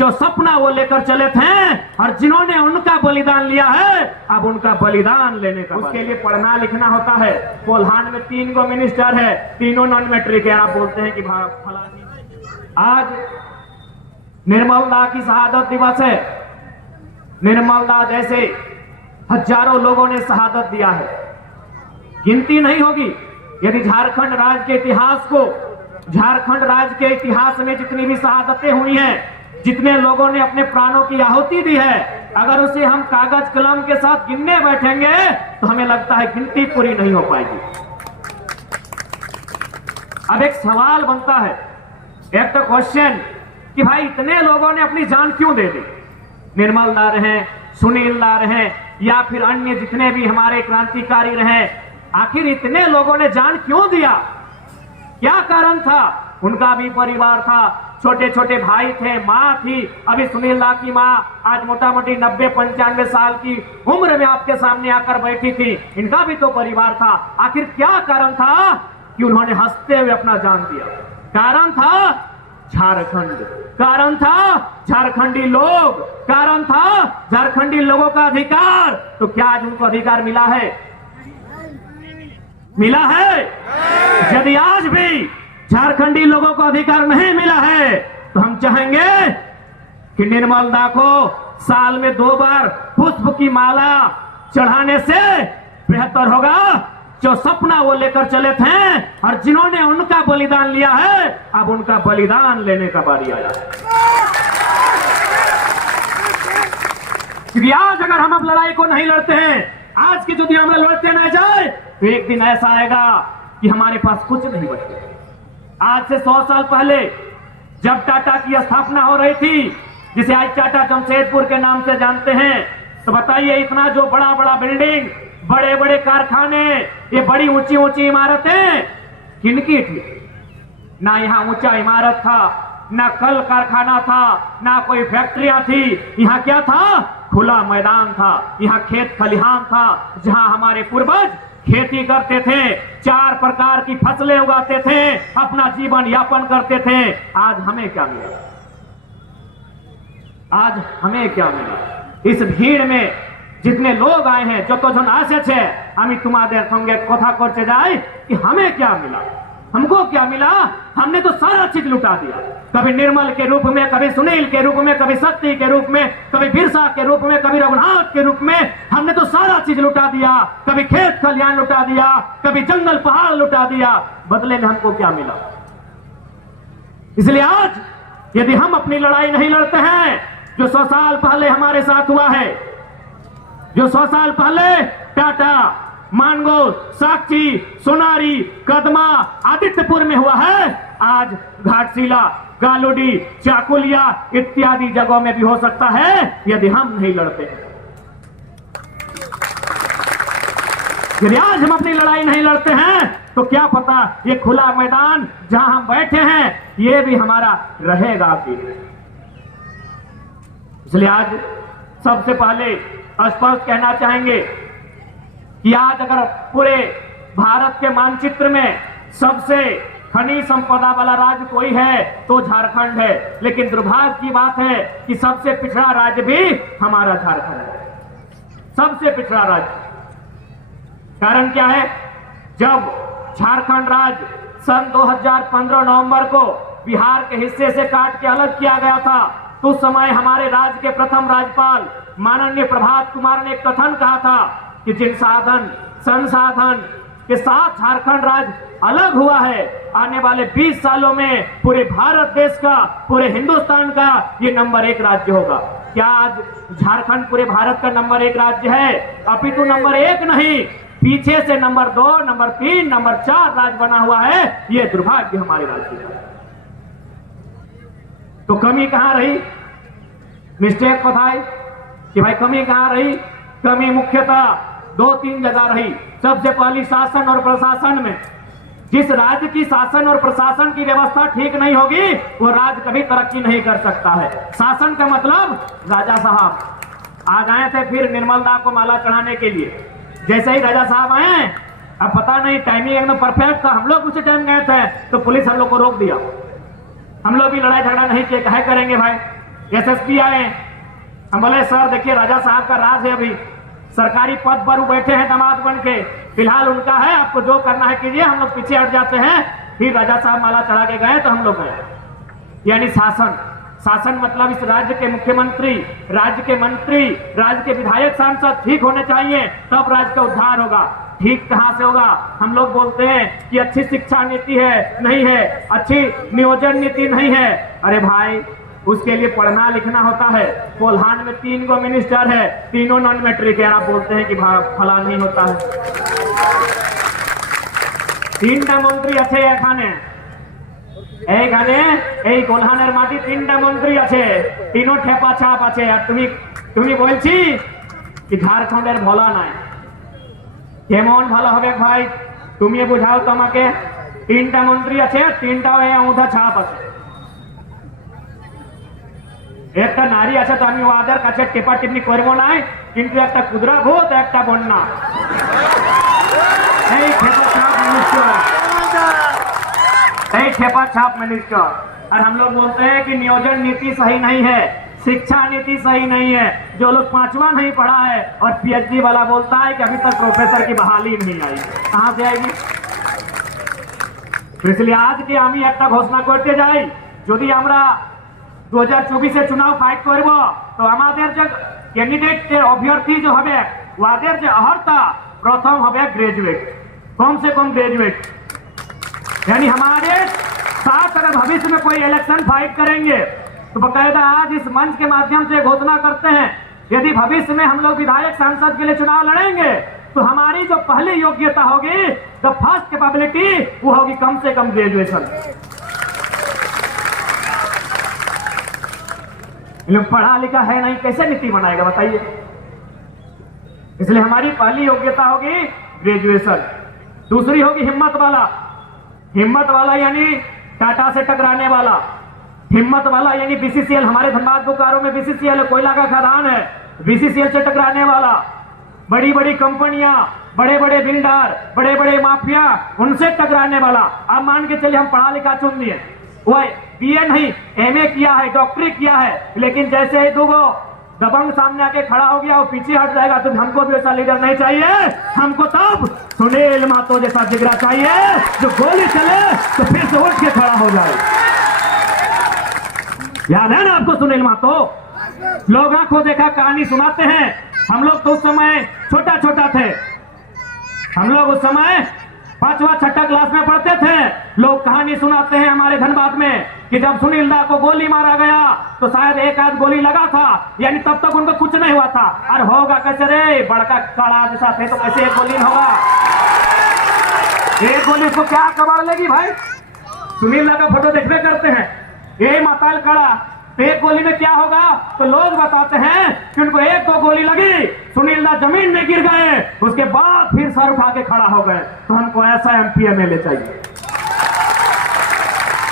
जो सपना वो लेकर चले थे और जिन्होंने उनका बलिदान लिया है अब उनका बलिदान लेने का उसके लिए पढ़ना लिखना होता है। कोल्हान में 3 गो मिनिस्टर है, तीनों नॉन मैट्रिक है। आप बोलते हैं कि फलानी। आज निर्मल दा की शहादत दिवस है। निर्मल दा जैसे हजारों लोगों ने शहादत दिया है, गिनती नहीं होगी। यदि झारखंड राज्य के इतिहास को, झारखंड राज्य के इतिहास में जितनी भी शहादतें हुई हैं, जितने लोगों ने अपने प्राणों की आहुति दी है, अगर उसे हम कागज कलम के साथ गिनने बैठेंगे तो हमें लगता है गिनती पूरी नहीं हो पाएगी। अब एक सवाल बनता है, एक तो क्वेश्चन कि भाई इतने लोगों ने अपनी जान क्यों दे दी? निर्मल दा रहे, सुनील दा रहे या फिर अन्य जितने भी हमारे क्रांतिकारी रहे, आखिर इतने लोगों ने जान क्यों दिया? क्या कारण था? उनका भी परिवार था, छोटे छोटे भाई थे, माँ थी। अभी सुनील दा की माँ आज मोटा मोटी 90-95 साल की उम्र में आपके सामने आकर बैठी थी, इनका भी तो परिवार था। आखिर क्या कारण था कि उन्होंने हंसते हुए अपना जान दिया? कारण था झारखंड, कारण था झारखंडी लोग, कारण था झारखंडी लोगों का अधिकार। तो क्या आज उनको अधिकार मिला है? मिला है? यदि आज भी झारखंडी लोगों को अधिकार नहीं मिला है तो हम चाहेंगे कि निर्मल दा को साल में 2 बार पुष्प की माला चढ़ाने से बेहतर होगा जो सपना वो लेकर चले थे और जिन्होंने उनका बलिदान लिया है अब उनका बलिदान लेने का बारी आया है। क्योंकि आज अगर हम अब लड़ाई को नहीं लड़ते हैं, आज की यदि हम लड़ते न जाए तो एक दिन ऐसा आएगा कि हमारे पास कुछ नहीं बचेगा। आज से 100 साल पहले जब टाटा की स्थापना हो रही थी, जिसे आज टाटा जमशेदपुर के नाम से जानते हैं, तो बताइए इतना जो बड़ा बड़ा बिल्डिंग, बड़े बड़े कारखाने, ये बड़ी ऊंची ऊंची इमारतें किनकी थी? ना यहाँ ऊंचा इमारत था, ना कल कारखाना था, ना कोई फैक्ट्रियां थी। यहाँ क्या था? खुला मैदान था, यहाँ खेत खलिहान था, जहां हमारे पूर्वज खेती करते थे, 4 प्रकार की फसलें उगाते थे, अपना जीवन यापन करते थे। आज हमें क्या मिला? आज हमें क्या मिला? इस भीड़ में जितने लोग आए हैं, जो तो जन आसे हमें तुम्हारे संगे कथा करते जाए कि हमें क्या मिला, हमको क्या मिला? हमने तो सारा चीज लुटा दिया। कभी निर्मल के रूप में, कभी सुनील के रूप में, कभी शक्ति के रूप में, कभी बिरसा के रूप में, कभी रघुनाथ के रूप में, हमने तो सारा चीज लुटा दिया। कभी खेत खलिहान लुटा दिया, कभी जंगल पहाड़ लुटा दिया। बदले में हमको क्या मिला? इसलिए आज यदि हम अपनी लड़ाई नहीं लड़ते हैं, जो 100 साल पहले हमारे साथ हुआ है, जो 100 साल पहले टाटा, मानगो, साक्षी, सोनारी, कदमा, आदित्यपुर में हुआ है, आज घाटशिला, गालूडी, चाकुलिया इत्यादि जगहों में भी हो सकता है यदि हम नहीं लड़ते हैं। यदि आज हम अपनी लड़ाई नहीं लड़ते हैं तो क्या पता ये खुला मैदान जहां हम बैठे हैं ये भी हमारा रहेगा कि। इसलिए आज सबसे पहले स्पष्ट कहना चाहेंगे कि आज अगर पूरे भारत के मानचित्र में सबसे खनिज संपदा वाला राज्य कोई है तो झारखंड है। लेकिन दुर्भाग्य की बात है कि सबसे पिछड़ा राज्य भी हमारा झारखंड है, सबसे पिछड़ा राज्य। कारण क्या है? जब झारखंड राज्य सन 2015 नवंबर को बिहार के हिस्से से काट के अलग किया गया था, तो उस समय हमारे राज्य के प्रथम राज्यपाल माननीय प्रभात कुमार ने एक कथन कहा था कि जिन साधन संसाधन के साथ झारखंड राज्य अलग हुआ है, आने वाले 20 सालों में पूरे भारत देश का, पूरे हिंदुस्तान का ये नंबर 1 राज्य होगा। क्या आज झारखंड पूरे भारत का नंबर 1 राज्य है? अपितु नंबर 1 नहीं, पीछे से नंबर 2, नंबर 3, नंबर 4 राज्य बना हुआ है। ये दुर्भाग्य हमारे राज्य का। तो कमी कहां रही? मिस्टेक बताए कि भाई कमी कहां रही? कमी मुख्यतः 2-3 जगह रही। सबसे पहली शासन और प्रशासन में। जिस राज्य की शासन और प्रशासन की व्यवस्था ठीक नहीं होगी वो राज्य कभी तरक्की नहीं कर सकता है। शासन का मतलब राजा साहब आज आए थे फिर निर्मल दा को माला चढ़ाने के लिए। जैसे ही राजा साहब आए, अब पता नहीं टाइमिंग एकदम परफेक्ट था, हम लोग उसी टाइम गए थे तो पुलिस हम लोग को रोक दिया। हम लोग भी लड़ाई झगड़ा नहीं किए, कहे करेंगे भाई, एसएसपी आए, हम बोले सर देखिए राजा साहब का राज है, अभी सरकारी पद पर वो बैठे हैं दामाद बन के, फिलहाल उनका है, आपको जो करना है कीजिए, हम लोग पीछे हट जाते हैं। फिर राजा साहब माला चढ़ा के गए तो हम लोग गए। यानी शासन, शासन मतलब इस राज्य के मुख्यमंत्री, राज्य के मंत्री, राज्य के विधायक, सांसद ठीक होने चाहिए, तब राज्य का उद्धार होगा। ठीक कहां से होगा? हम लोग बोलते हैं कि अच्छी शिक्षा नीति है, नहीं है, अच्छी नियोजन नीति नहीं है। अरे भाई उसके लिए पढ़ना लिखना होता है। कोल्हान में 3 गो मिनिस्टर है, तीनों नॉन मैट्रिक है, आप बोलते हैं कि फला नहीं होता है। 3टा मंत्री अच्छे एखाने এইখানে এই কোলহানের মাটি 3টা মন্ত্রী আছে, তিনও ঠেপা ছাপ আছে। আর তুমি বলছি কি ঝাড়খণ্ডের ভোলা নাই, কেমন ভালো হবে ভাই? তুমি বুঝাও তো আমাকে। 3টা মন্ত্রী আছে, 3টাও এই আঙুঠা ছাপ আছে। একটা নারী আছে, তো আমি ওদের কাছে টেপা টিপনি করবো না, কিন্তু একটা কুদরা ভূত, একটা বন্যা, এই ঠেপা ছাপ মিনিস্টার, ठेपा छाप मिनिस्टर। और हम लोग बोलते हैं कि नियोजन नीति सही नहीं है, शिक्षा नीति सही नहीं है। जो लोग 5वां नहीं पढ़ा है और पीएचडी वाला बोलता है कि अभी तक प्रोफेसर की बहाली नहीं आई, कहां से आएगी? इसलिए आज के আমি একটা ঘোষণা করতে যাই, যদি আমরা 2024 চুনাव ফাইট করব, তো আমাদের যে ক্যান্ডিডেট অভ্যর্থী যে হবে ওদের যে অর্হতা প্রথম হবে গ্রেजुएट, कम से कम ग्रेजुएट। यानी हमारे साथ अगर भविष्य में कोई इलेक्शन फाइट करेंगे तो बकायदा आज इस मंच के माध्यम से घोषणा करते हैं, यदि भविष्य में हम लोग विधायक सांसद के लिए चुनाव लड़ेंगे तो हमारी जो पहली योग्यता होगी, द फर्स्ट कैपेबिलिटी, वो होगी कम से कम ग्रेजुएशन। पढ़ा लिखा है नहीं, कैसे नीति बनाएगा बताइए? इसलिए हमारी पहली योग्यता होगी ग्रेजुएशन। दूसरी होगी हिम्मत वाला। हिम्मत वाला यानी टाटा से टकराने वाला, हिम्मत वाला यानी बीसीसीएल, हमारे धनबाद बोकारो में बीसीसीएल है, कोयला का खदान है, बीसीसीएल से टकराने वाला, बड़ी बड़ी कंपनियां, बड़े बड़े बिल्डर, बड़े बड़े माफिया, उनसे टकराने वाला। अब मान के चलिए हम पढ़ा लिखा चुन लिए, वो बीए नहीं एमए किया है, डॉक्टरी किया है, लेकिन जैसे ही 2 दबंग सामने आके खड़ा हो गया, वो पीछे हट जाएगा। तो हमको भी ऐसा लीडर नहीं चाहिए, हमको तब सुनील महतो जैसा जिगरा चाहिए, जो गोली चले तो फिर से उठ के खड़ा हो जाए। याद है ना आपको सुनील महतो? लोग आंखों देखा कहानी सुनाते हैं। हम लोग तो उस समय छोटा छोटा थे, हम लोग उस समय 5वां 6ठा क्लास में पढ़ते थे। लोग कहानी सुनाते हैं हमारे धनबाद में कि जब सुनील दा को गोली मारा गया तो शायद 1 आध गोली लगा था, यानी तब तक उनको कुछ नहीं हुआ था। और होगा कैसे रे, बड़का काड़ा जैसा थे तो कैसे 1 गोली होगा? 1 गोली को क्या कबाड़ लगी भाई? सुनील दा का फोटो देखने करते हैं, ये माताल कड़ा, तो 1 गोली में क्या होगा? तो लोग बताते हैं कि उनको 1-2 गोली लगी, सुनील दा जमीन में गिर गए, उसके बाद फिर सर उठा के खड़ा हो गए। तो हमको ऐसा एमपी एमएलए चाहिए,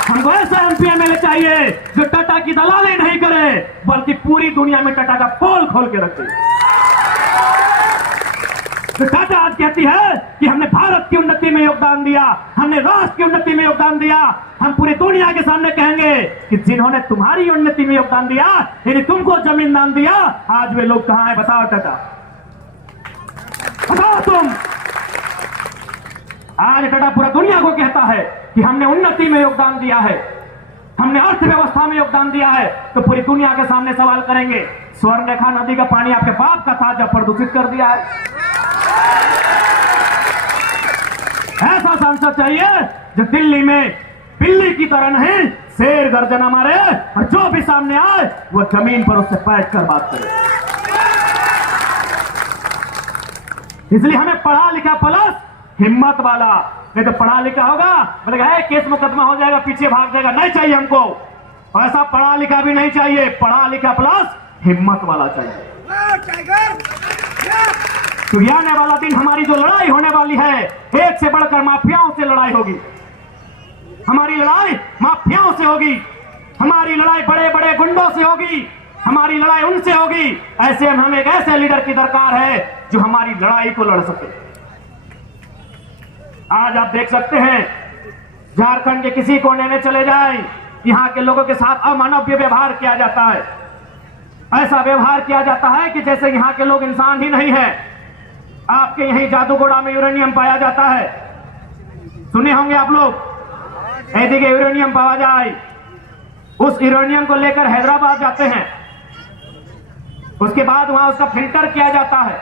हमको ऐसा एमपी एमएलए चाहिए जो टाटा की दलाली नहीं करे, बल्कि पूरी दुनिया में टाटा का पोल खोल के रखे। तो टाटा आज कहती है कि हमने भारत की उन्नति में योगदान दिया, हमने राष्ट्र की उन्नति में योगदान दिया। हम पूरी दुनिया के सामने कहेंगे कि जिन्होंने तुम्हारी उन्नति में योगदान दिया, यानी तुमको जमीन दान दिया, आज वे लोग कहां है? बताओ टाटा, बताओ तुम। आज टाटा पूरा दुनिया को कहता है कि हमने उन्नति में योगदान दिया है, हमने अर्थव्यवस्था में योगदान दिया है। तो पूरी दुनिया के सामने सवाल करेंगे, स्वर्णरेखा नदी का पानी आपके बाप का था, जब प्रदूषित कर दिया है। ऐसा सांसद चाहिए जो दिल्ली में बिल्ली की तरह नहीं, शेर गर्जना मारे और जो भी सामने आए वो जमीन पर उससे बैठ कर बात करे। इसलिए हमें पढ़ा लिखा प्लस हिम्मत वाला, नहीं तो पढ़ा लिखा होगा बोलेगा केस मुकदमा हो जाएगा, पीछे भाग जाएगा, नहीं चाहिए हमको। ऐसा पढ़ा लिखा भी नहीं चाहिए, पढ़ा लिखा प्लस हिम्मत वाला चाहिए। तो ये आने वाला दिन हमारी जो लड़ाई होने वाली है, एक से बढ़कर माफियाओं से लड़ाई होगी। हमारी लड़ाई माफियाओं से होगी, हमारी लड़ाई बड़े बड़े गुंडों से होगी, हमारी लड़ाई उनसे होगी। ऐसे में हमें एक ऐसे लीडर की दरकार है जो हमारी लड़ाई को लड़ सके। आज आप देख सकते हैं झारखंड के किसी कोने में चले जाएं, यहाँ के लोगों के साथ अमानवीय व्यवहार किया जाता है। ऐसा व्यवहार किया जाता है कि जैसे यहाँ के लोग इंसान ही नहीं है। आपके यहीं जादूगोड़ा में यूरेनियम पाया जाता है, सुने होंगे आप लोग। ऐसे के यूरेनियम पाया जाए, उस यूरेनियम को लेकर हैदराबाद जाते हैं, उसके बाद वहां उसका फिल्टर किया जाता है,